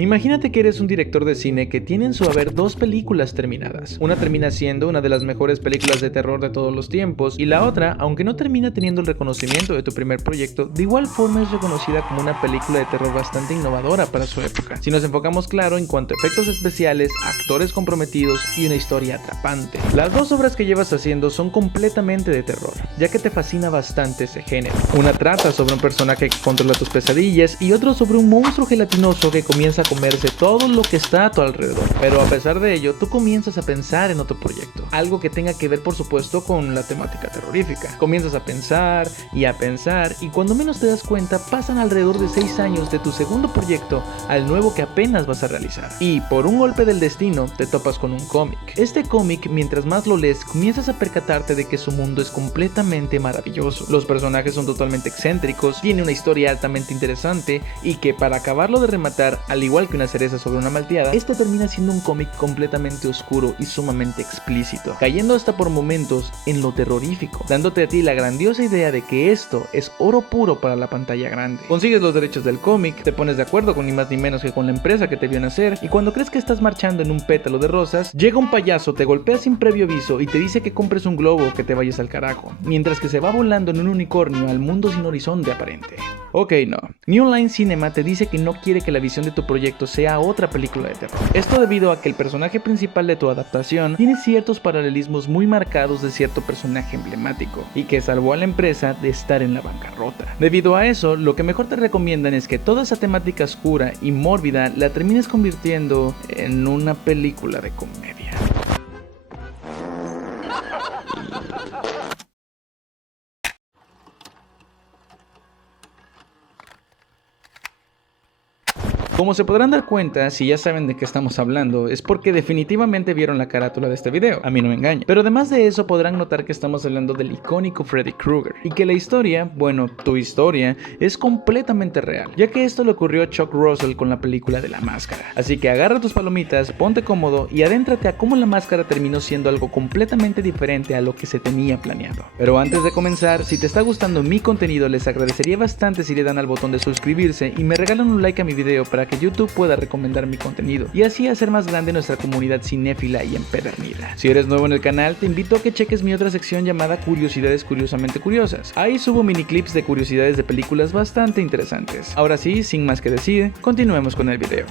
Imagínate que eres un director de cine que tiene en su haber dos películas terminadas. Una termina siendo una de las mejores películas de terror de todos los tiempos y la otra, aunque no termina teniendo el reconocimiento de tu primer proyecto, de igual forma es reconocida como una película de terror bastante innovadora para su época. Si nos enfocamos claro en cuanto a efectos especiales, actores comprometidos y una historia atrapante. Las dos obras que llevas haciendo son completamente de terror, ya que te fascina bastante ese género. Una trata sobre un personaje que controla tus pesadillas y otro sobre un monstruo gelatinoso que comienza a comerse todo lo que está a tu alrededor. Pero a pesar de ello, tú comienzas a pensar en otro proyecto, algo que tenga que ver por supuesto con la temática terrorífica. Comienzas a pensar y cuando menos te das cuenta pasan alrededor de 6 años de tu segundo proyecto al nuevo que apenas vas a realizar. Y por un golpe del destino te topas con un cómic. Este cómic, mientras más lo lees, comienzas a percatarte de que su mundo es completamente maravilloso. Los personajes son totalmente excéntricos, tiene una historia altamente interesante y que para acabarlo de rematar, al igual que una cereza sobre una malteada, este termina siendo un cómic completamente oscuro y sumamente explícito, cayendo hasta por momentos en lo terrorífico, dándote a ti la grandiosa idea de que esto es oro puro para la pantalla grande. Consigues los derechos del cómic, te pones de acuerdo con ni más ni menos que con la empresa que te vio nacer, y cuando crees que estás marchando en un pétalo de rosas, llega un payaso, te golpea sin previo aviso y te dice que compres un globo o que te vayas al carajo, mientras que se va volando en un unicornio al mundo sin horizonte aparente. Ok, no. New Line Cinema te dice que no quiere que la visión de tu proyecto sea otra película de terror. Esto debido a que el personaje principal de tu adaptación tiene ciertos paralelismos muy marcados de cierto personaje emblemático y que salvó a la empresa de estar en la bancarrota. Debido a eso, lo que mejor te recomiendan es que toda esa temática oscura y mórbida la termines convirtiendo en una película de comedia. Como se podrán dar cuenta, si ya saben de qué estamos hablando, es porque definitivamente vieron la carátula de este video, a mí no me engaña. Pero además de eso podrán notar que estamos hablando del icónico Freddy Krueger, y que la historia, bueno, tu historia, es completamente real, ya que esto le ocurrió a Chuck Russell con la película de La Máscara. Así que agarra tus palomitas, ponte cómodo y adéntrate a cómo La Máscara terminó siendo algo completamente diferente a lo que se tenía planeado. Pero antes de comenzar, si te está gustando mi contenido, les agradecería bastante si le dan al botón de suscribirse y me regalan un like a mi video para que YouTube pueda recomendar mi contenido y así hacer más grande nuestra comunidad cinéfila y empedernida. Si eres nuevo en el canal, te invito a que cheques mi otra sección llamada Curiosidades Curiosamente Curiosas. Ahí subo mini clips de curiosidades de películas bastante interesantes. Ahora sí, sin más que decir, continuemos con el video.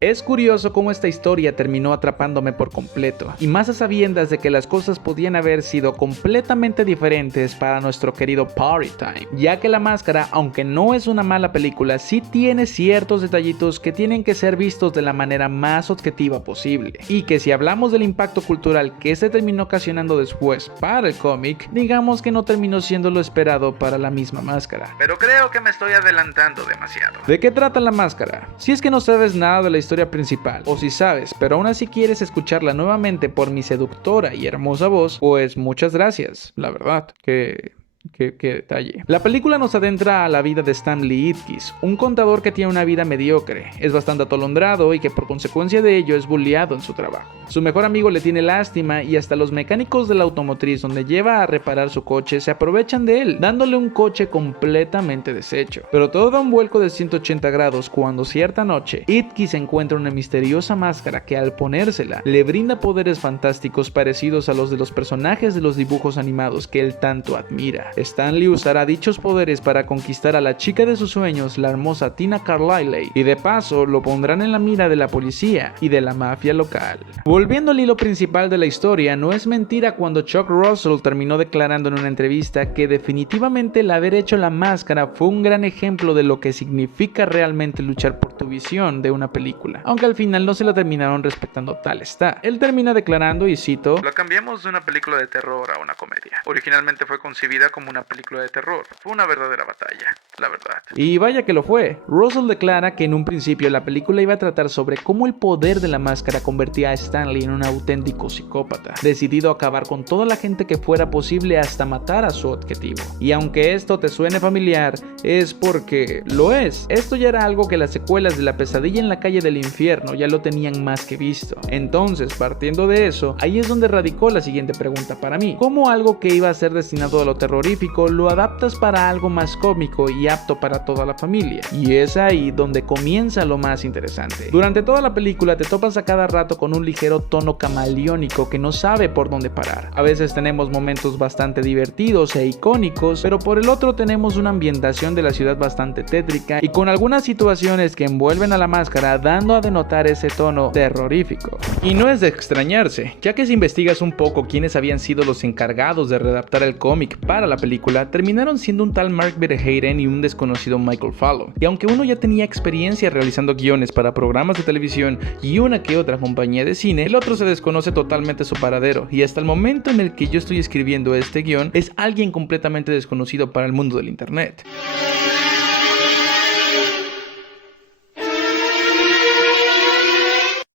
Es curioso cómo esta historia terminó atrapándome por completo, y más a sabiendas de que las cosas podían haber sido completamente diferentes para nuestro querido Party Time, ya que La Máscara, aunque no es una mala película, sí tiene ciertos detallitos que tienen que ser vistos de la manera más objetiva posible, y que si hablamos del impacto cultural que se terminó ocasionando después para el cómic, digamos que no terminó siendo lo esperado para la misma Máscara. Pero creo que me estoy adelantando demasiado. ¿De qué trata La Máscara? Si es que no sabes nada de la historia principal, o si sabes, pero aún así quieres escucharla nuevamente por mi seductora y hermosa voz, pues muchas gracias, la verdad, que detalle. La película nos adentra a la vida de Stanley Ipkiss, un contador que tiene una vida mediocre, es bastante atolondrado y que por consecuencia de ello es bulleado en su trabajo. Su mejor amigo le tiene lástima y hasta los mecánicos de la automotriz donde lleva a reparar su coche se aprovechan de él, dándole un coche completamente deshecho. Pero todo da un vuelco de 180 grados cuando cierta noche Ipkiss encuentra una misteriosa máscara que al ponérsela le brinda poderes fantásticos parecidos a los de los personajes de los dibujos animados que él tanto admira. Stanley usará dichos poderes para conquistar a la chica de sus sueños, la hermosa Tina Carlyle, y de paso lo pondrán en la mira de la policía y de la mafia local. Volviendo al hilo principal de la historia, no es mentira cuando Chuck Russell terminó declarando en una entrevista que definitivamente el haber hecho La Máscara fue un gran ejemplo de lo que significa realmente luchar por tu visión de una película, aunque al final no se la terminaron respetando, tal está. Él termina declarando, y cito: "Lo cambiamos de una película de terror a una comedia. Originalmente fue concebida como una película de terror. Fue una verdadera batalla, la verdad". Y vaya que lo fue. Russell declara que en un principio la película iba a tratar sobre cómo el poder de la máscara convertía a Stanley en un auténtico psicópata, decidido a acabar con toda la gente que fuera posible hasta matar a su objetivo. Y aunque esto te suene familiar, es porque lo es. Esto ya era algo que las secuelas películas de La pesadilla en la calle del infierno ya lo tenían más que visto. Entonces, partiendo de eso, ahí es donde radicó la siguiente pregunta para mí: ¿cómo algo que iba a ser destinado a lo terrorífico lo adaptas para algo más cómico y apto para toda la familia? Y es ahí donde comienza lo más interesante. Durante toda la película te topas a cada rato con un ligero tono camaleónico que no sabe por dónde parar. A veces tenemos momentos bastante divertidos e icónicos, pero por el otro tenemos una ambientación de la ciudad bastante tétrica y con algunas situaciones que envuelven a la máscara, dando a denotar ese tono terrorífico. Y no es de extrañarse, ya que si investigas un poco quiénes habían sido los encargados de redactar el cómic para la película, terminaron siendo un tal Mark Verheiden y un desconocido Michael Fallow. Y aunque uno ya tenía experiencia realizando guiones para programas de televisión y una que otra compañía de cine, el otro se desconoce totalmente su paradero, y hasta el momento en el que yo estoy escribiendo este guión es alguien completamente desconocido para el mundo del internet.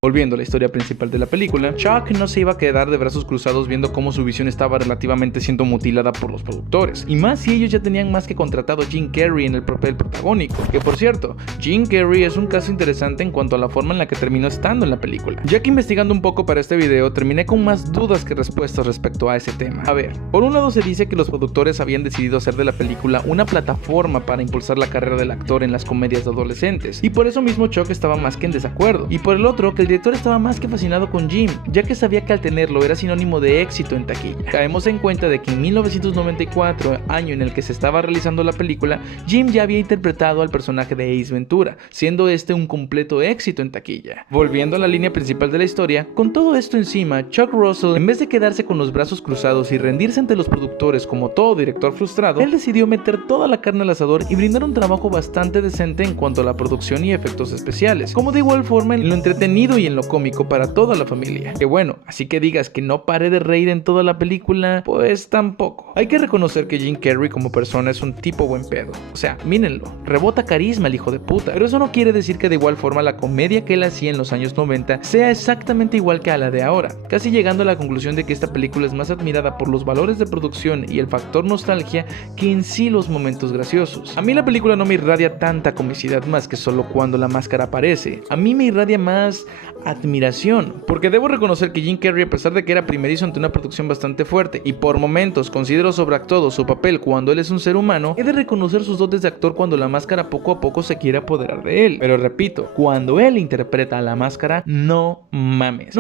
Volviendo a la historia principal de la película, Chuck no se iba a quedar de brazos cruzados viendo cómo su visión estaba relativamente siendo mutilada por los productores, y más si ellos ya tenían más que contratado a Jim Carrey en el papel protagónico, que por cierto, Jim Carrey es un caso interesante en cuanto a la forma en la que terminó estando en la película, ya que investigando un poco para este video terminé con más dudas que respuestas respecto a ese tema. A ver, por un lado se dice que los productores habían decidido hacer de la película una plataforma para impulsar la carrera del actor en las comedias de adolescentes, y por eso mismo Chuck estaba más que en desacuerdo, y por el otro que el director estaba más que fascinado con Jim, ya que sabía que al tenerlo era sinónimo de éxito en taquilla. Caemos en cuenta de que en 1994, año en el que se estaba realizando la película, Jim ya había interpretado al personaje de Ace Ventura, siendo este un completo éxito en taquilla. Volviendo a la línea principal de la historia, con todo esto encima, Chuck Russell, en vez de quedarse con los brazos cruzados y rendirse ante los productores como todo director frustrado, él decidió meter toda la carne al asador y brindar un trabajo bastante decente en cuanto a la producción y efectos especiales, como de igual forma en lo entretenido y en lo cómico para toda la familia. Que bueno, así que digas que no paré de reír en toda la película, pues tampoco. Hay que reconocer que Jim Carrey como persona es un tipo buen pedo. O sea, mírenlo, rebota carisma el hijo de puta. Pero eso no quiere decir que de igual forma la comedia que él hacía en los años 90 sea exactamente igual que a la de ahora, casi llegando a la conclusión de que esta película es más admirada por los valores de producción y el factor nostalgia que en sí los momentos graciosos. A mí la película no me irradia tanta comicidad más que solo cuando la máscara aparece. A mí me irradia más admiración, porque debo reconocer que Jim Carrey, a pesar de que era primerizo ante una producción bastante fuerte y por momentos considero sobreactuado su papel cuando él es un ser humano, he de reconocer sus dotes de actor cuando la máscara poco a poco se quiere apoderar de él. Pero repito, cuando él interpreta a la máscara, no mames,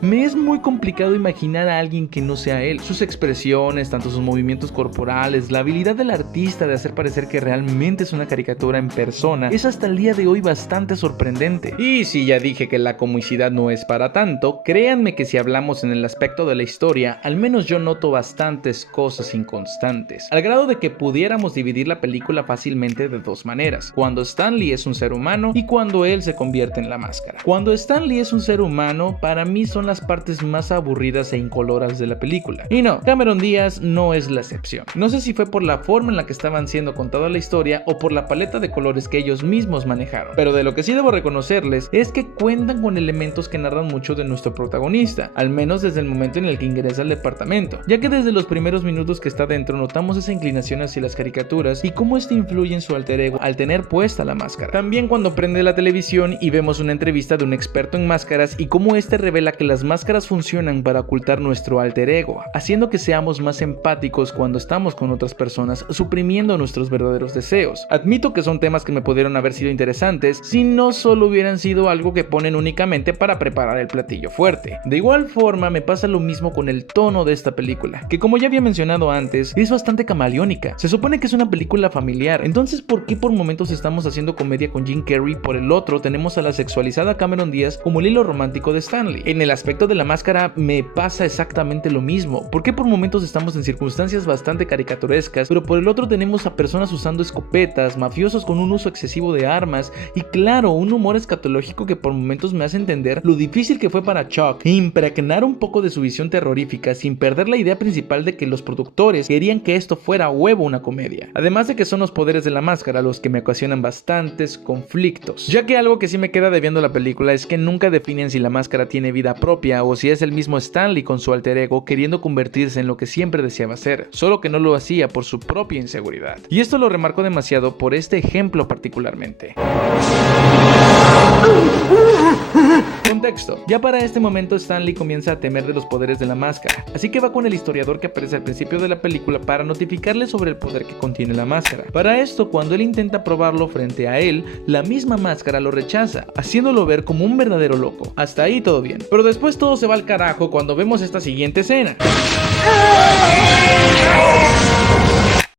me es muy complicado imaginar a alguien que no sea él. Sus expresiones, tanto sus movimientos corporales, la habilidad del artista de hacer parecer que realmente es una caricatura en persona, es hasta el día de hoy bastante sorprendente. Y si ya dije que la comicidad no es para tanto, créanme que si hablamos en el aspecto de la historia, al menos yo noto bastantes cosas inconstantes, al grado de que pudiéramos dividir la película fácilmente de dos maneras: cuando Stanley es un ser humano y cuando él se convierte en la máscara. Cuando Stanley es un ser humano, para mí son las partes más aburridas e incoloras de la película. Y no, Cameron Díaz no es la excepción. No sé si fue por la forma en la que estaban siendo contada la historia o por la paleta de colores que ellos mismos manejaron, pero de lo que sí debo reconocerles es que cuentan con elementos que narran mucho de nuestro protagonista, al menos desde el momento en el que ingresa al departamento, ya que desde los primeros minutos que está dentro notamos esa inclinación hacia las caricaturas y cómo este influye en su alter ego al tener puesta la máscara. También cuando prende la televisión y vemos una entrevista de un experto en máscaras y cómo este revela que las máscaras funcionan para ocultar nuestro alter ego, haciendo que seamos más empáticos cuando estamos con otras personas, suprimiendo nuestros verdaderos deseos. Admito que son temas que me pudieron haber sido interesantes si no solo hubieran sido algo que ponen únicamente para preparar el platillo fuerte. De igual forma me pasa lo mismo con el tono de esta película, que como ya había mencionado antes, es bastante camaleónica. Se supone que es una película familiar, entonces ¿por qué por momentos estamos haciendo comedia con Jim Carrey? Por el otro tenemos a la sexualizada Cameron Díaz como el hilo romántico de Stanley. En el aspecto de la máscara me pasa exactamente lo mismo. ¿Por qué por momentos estamos en circunstancias bastante caricaturescas, pero por el otro tenemos a personas usando escopetas, mafiosos con un uso excesivo de armas y claro, un humor escatológico que por momentos me hace entender lo difícil que fue para Chuck impregnar un poco de su visión terrorífica sin perder la idea principal de que los productores querían que esto fuera a huevo una comedia? Además de que son los poderes de la máscara los que me ocasionan bastantes conflictos, ya que algo que sí me queda debiendo la película es que nunca definen si la máscara tiene vida propia o si es el mismo Stanley con su alter ego queriendo convertirse en lo que siempre deseaba ser, solo que no lo hacía por su propia inseguridad. Y esto lo remarco demasiado por este ejemplo particularmente. Contexto. Ya para este momento Stanley comienza a temer de los poderes de la máscara, así que va con el historiador que aparece al principio de la película para notificarle sobre el poder que contiene la máscara. Para esto, cuando él intenta probarlo frente a él, la misma máscara lo rechaza, haciéndolo ver como un verdadero loco. Hasta ahí todo bien. Pero después todo se va al carajo cuando vemos esta siguiente escena.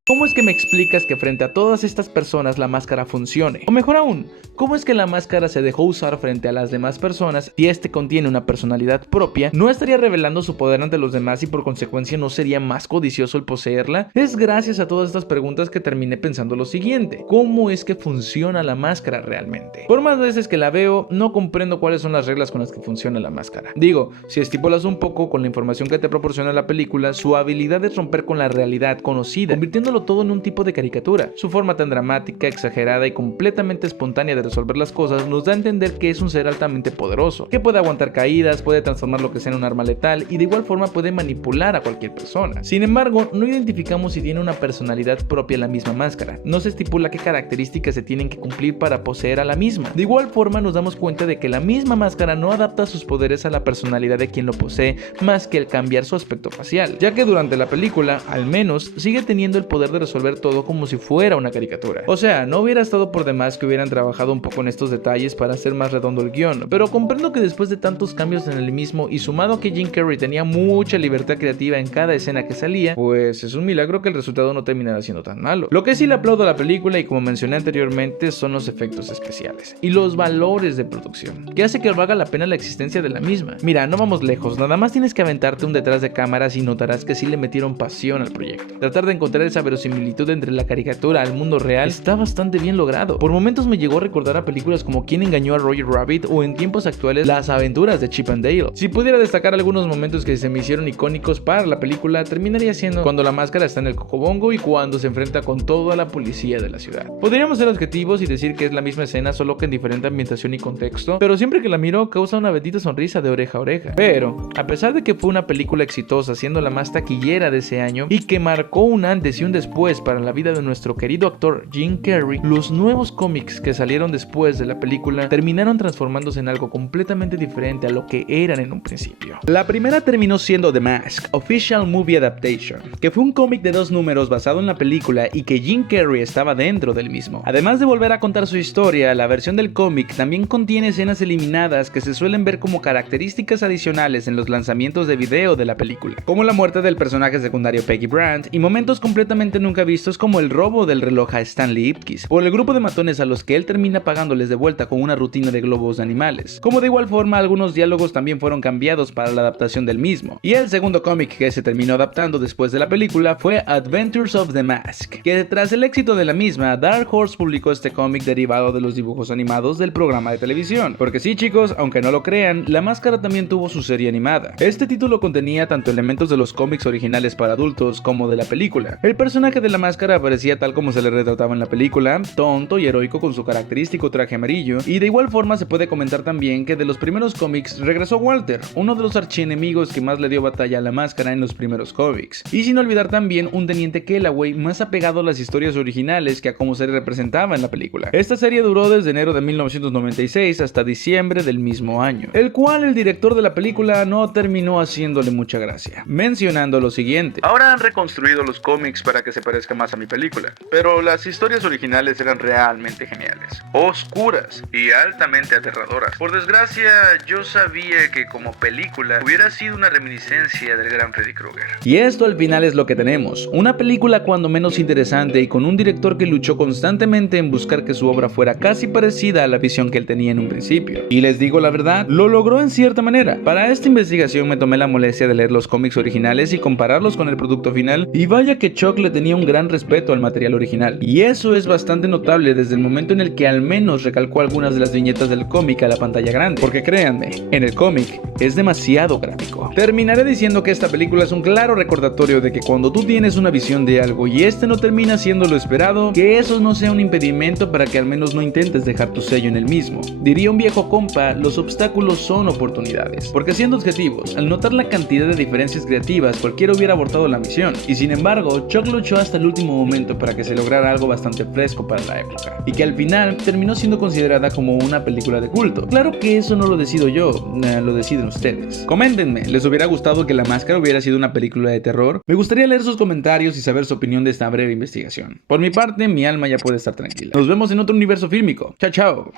¿Cómo es que me explicas que frente a todas estas personas la máscara funcione? O mejor aún, ¿cómo es que la máscara se dejó usar frente a las demás personas si este contiene una personalidad propia? ¿No estaría revelando su poder ante los demás y por consecuencia no sería más codicioso el poseerla? Es gracias a todas estas preguntas que terminé pensando lo siguiente: ¿cómo es que funciona la máscara realmente? Por más veces que la veo, no comprendo cuáles son las reglas con las que funciona la máscara. Digo, si estipulas un poco con la información que te proporciona la película, su habilidad es romper con la realidad conocida, convirtiéndolo todo en un tipo de caricatura. Su forma tan dramática, exagerada y completamente espontánea de resolver las cosas nos da a entender que es un ser altamente poderoso, que puede aguantar caídas, puede transformar lo que sea en un arma letal y de igual forma puede manipular a cualquier persona. Sin embargo, no identificamos si tiene una personalidad propia la misma máscara. No se estipula qué características se tienen que cumplir para poseer a la misma. De igual forma nos damos cuenta de que la misma máscara no adapta sus poderes a la personalidad de quien lo posee más que el cambiar su aspecto facial, ya que durante la película, al menos, sigue teniendo el poder de resolver todo como si fuera una caricatura. O sea, no hubiera estado por demás que hubieran trabajado un poco en estos detalles para hacer más redondo el guión, pero comprendo que después de tantos cambios en el mismo y sumado a que Jim Carrey tenía mucha libertad creativa en cada escena que salía, pues es un milagro que el resultado no terminara siendo tan malo. Lo que sí le aplaudo a la película, y como mencioné anteriormente, son los efectos especiales y los valores de producción, que hace que valga la pena la existencia de la misma. Mira, no vamos lejos, nada más tienes que aventarte un detrás de cámaras y notarás que sí le metieron pasión al proyecto. Tratar de encontrar esa verosimilitud entre la caricatura al mundo real está bastante bien logrado. Por momentos me llegó a recordar a películas como ¿Quién engañó a Roger Rabbit? O en tiempos actuales Las aventuras de Chip and Dale. Si pudiera destacar algunos momentos que se me hicieron icónicos para la película, terminaría siendo cuando la máscara está en el cocobongo y cuando se enfrenta con toda la policía de la ciudad. Podríamos ser objetivos y decir que es la misma escena, solo que en diferente ambientación y contexto, pero siempre que la miro causa una bendita sonrisa de oreja a oreja. Pero, a pesar de que fue una película exitosa, siendo la más taquillera de ese año y que marcó un antes y un después para la vida de nuestro querido actor Jim Carrey, los nuevos cómics que salieron después de la película terminaron transformándose en algo completamente diferente a lo que eran en un principio. La primera terminó siendo The Mask, Official Movie Adaptation, que fue un cómic de 2 números basado en la película y que Jim Carrey estaba dentro del mismo. Además de volver a contar su historia, la versión del cómic también contiene escenas eliminadas que se suelen ver como características adicionales en los lanzamientos de video de la película, como la muerte del personaje secundario Peggy Brandt y momentos completamente nunca vistos como el robo del reloj a Stanley Ipkiss, por el grupo de matones a los que él termina pagándoles de vuelta con una rutina de globos de animales. Como de igual forma, algunos diálogos también fueron cambiados para la adaptación del mismo. Y el segundo cómic que se terminó adaptando después de la película fue Adventures of the Mask, que tras el éxito de la misma, Dark Horse publicó este cómic derivado de los dibujos animados del programa de televisión. Porque sí, chicos, aunque no lo crean, La Máscara también tuvo su serie animada. Este título contenía tanto elementos de los cómics originales para adultos como de la película. El personaje de la Máscara aparecía tal como se le retrataba en la película, tonto y heroico con su característico traje amarillo, y de igual forma se puede comentar también que de los primeros cómics regresó Walter, uno de los archienemigos que más le dio batalla a la Máscara en los primeros cómics, y sin olvidar también un teniente Kellaway más apegado a las historias originales que a cómo se le representaba en la película. Esta serie duró desde enero de 1996 hasta diciembre del mismo año, el cual el director de la película no terminó haciéndole mucha gracia, mencionando lo siguiente: ahora han reconstruido los cómics para que se parezca más a mi película, pero las historias originales eran realmente geniales, oscuras y altamente aterradoras. Por desgracia, yo sabía que como película hubiera sido una reminiscencia del gran Freddy Krueger. Y esto al final es lo que tenemos, una película cuando menos interesante y con un director que luchó constantemente en buscar que su obra fuera casi parecida a la visión que él tenía en un principio. Y les digo la verdad, lo logró en cierta manera. Para esta investigación me tomé la molestia de leer los cómics originales y compararlos con el producto final, y vaya que Chuck le tenía un gran respeto al material original. Y eso es bastante notable desde el momento en el que al menos recalcó algunas de las viñetas del cómic a la pantalla grande, porque créanme, en el cómic es demasiado gráfico. Terminaré diciendo que esta película es un claro recordatorio de que cuando tú tienes una visión de algo y este no termina siendo lo esperado, que eso no sea un impedimento para que al menos no intentes dejar tu sello en el mismo. Diría un viejo compa, los obstáculos son oportunidades, porque siendo objetivos, al notar la cantidad de diferencias creativas, cualquiera hubiera abortado la misión, y sin embargo, Chuck lo luchó hasta el último momento para que se lograra algo bastante fresco para la época, y que al final terminó siendo considerada como una película de culto. Claro que eso no lo decido yo, lo deciden ustedes. Coméntenme, ¿les hubiera gustado que La Máscara hubiera sido una película de terror? Me gustaría leer sus comentarios y saber su opinión de esta breve investigación. Por mi parte, mi alma ya puede estar tranquila. Nos vemos en otro universo fílmico. Chao, chao.